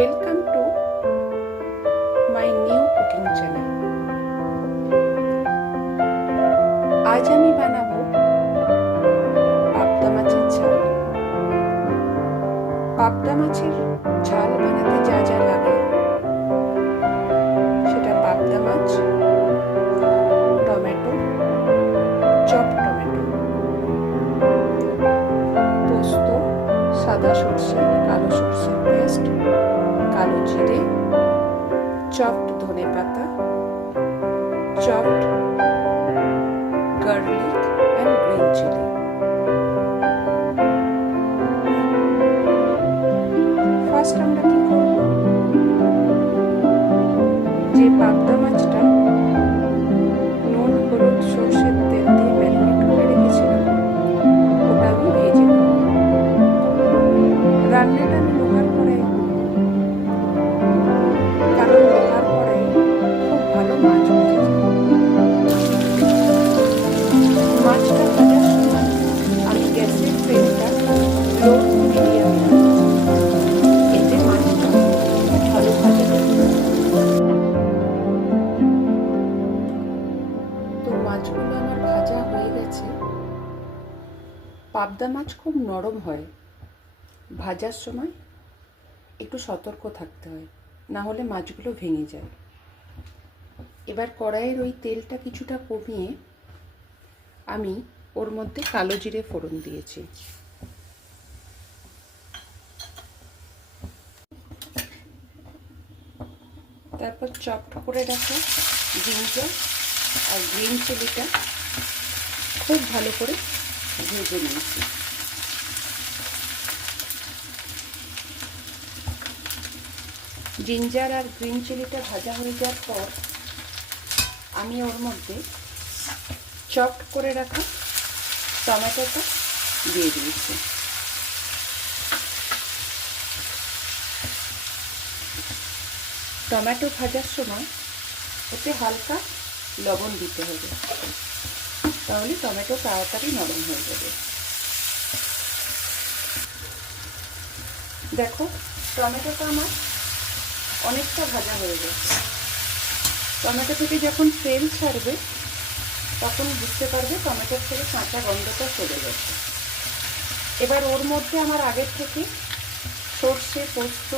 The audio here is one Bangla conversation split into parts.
Welcome to my new cooking channel. আজ আমি বানাবো পাবদা মাছের ঝাল। পাবদা মাছের ঝাল বানাতে যা যা লাগে সেটা পাবদা মাছ, টমেটো, চপ টমেটো, পোস্ত, সাদা সর্ষে, কালো সর্ষের পেস্ট, কালো জিরে, চপড ধনে পাতা, chopped garlic and green chilli. First আমরা কি করব, যে পাবদা মাছটা নুন, হলুদ, সর্ষের তেল দিয়ে ম্যারিনেট করে রেখেছিলাম ওটা আমি ভেজে নেব। রান্নাটা আমি লোহার কড়াই করব, কারণ লোহার কড়াই খুব ভালো মাছ ভেজে যায়। মাছটা ভাজার সময় আমি গ্যাসের ফ্লেমটা লো টু মিডিয়াম রাখবো, এতে মাছটা ভালো ভাজা হবে। তো মাছগুলো আমার ভাজা হয়ে গেছে। পাবদা মাছ খুব নরম হয়, ভাজার সময় একটু সতর্ক থাকতে হয়, না হলে মাছগুলো ভেঙে যায়। এবার কড়াইয়ের ওই তেলটা কিছুটা কমিয়ে আমি ওর মধ্যে কালো জিরে ফোড়ন দিয়েছি। তারপর চপড করে রাখা জিঞ্জার আর গ্রিন চিলিটা খুব ভালো করে ভেজে নিয়েছি। জিঞ্জার আর গ্রিন চিলিটা ভাজা হয়ে যাওয়ার পর আমি ওর মধ্যে চপড করে রাখা টমেটোটা দিয়ে দিয়েছি। টমেটো ভাজার সময় ওতে হালকা লবণ দিতে হবে, তাহলে টমেটো তাড়াতাড়ি নরম হয়ে যাবে। দেখো, টমেটোটা আমার অনেকটা ভাজা হয়ে গেছে। টমেটো থেকে যখন তেল ছাড়বে তখন বুঝতে পারবে টমেটোর থেকে কাঁচা গন্ধটা চলে গেছে। এবার ওর মধ্যে আমার আগের থেকে সর্ষে, পোস্ত,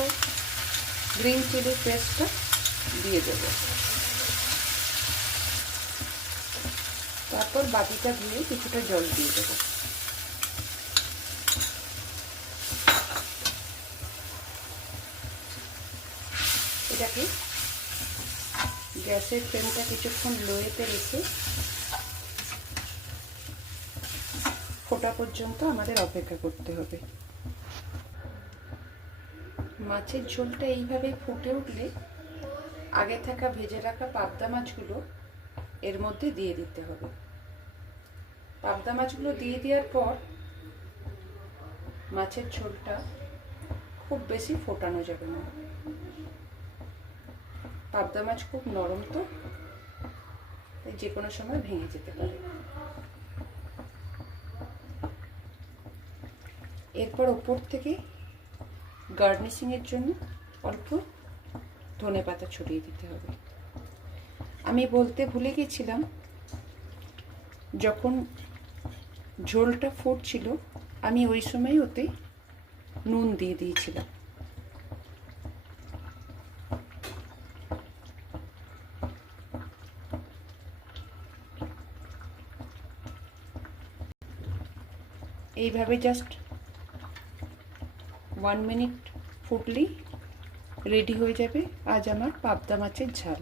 গ্রিন চিলি পেস্টটা দিয়ে দেবো। তারপর বাটিটা ধুয়ে কিছুটা জল দিয়ে দেবো। এটাকে গ্যাসের ফ্লেমটা কিছুক্ষণ লোয়েতে রেখে ফোটা পর্যন্ত আমাদের অপেক্ষা করতে হবে। মাছের ঝোলটা এইভাবে ফুটে উঠলে আগে থাকা ভেজে রাখা পাবদা মাছগুলো এর মধ্যে দিয়ে দিতে হবে। পাবদা মাছগুলো দিয়ে দেওয়ার পর মাছের ঝোলটা খুব বেশি ফোটানো যাবে না। পাবদা মাছ খুব নরম, তো যে কোনো সময় ভেঙে যেতে পারে। এরপর ওপর থেকে গার্নিশিংয়ের জন্য অল্প ধনে পাতা ছড়িয়ে দিতে হবে। আমি বলতে ভুলে গেছিলাম, যখন ঝোলটা ফুটছিল আমি ওই সময় ওতে নুন দিয়ে দিয়েছিলাম। এইভাবে জাস্ট 1 মিনিট ফুটলেই রেডি হয়ে যাবে আজ আমার পাবদা মাছের ঝাল।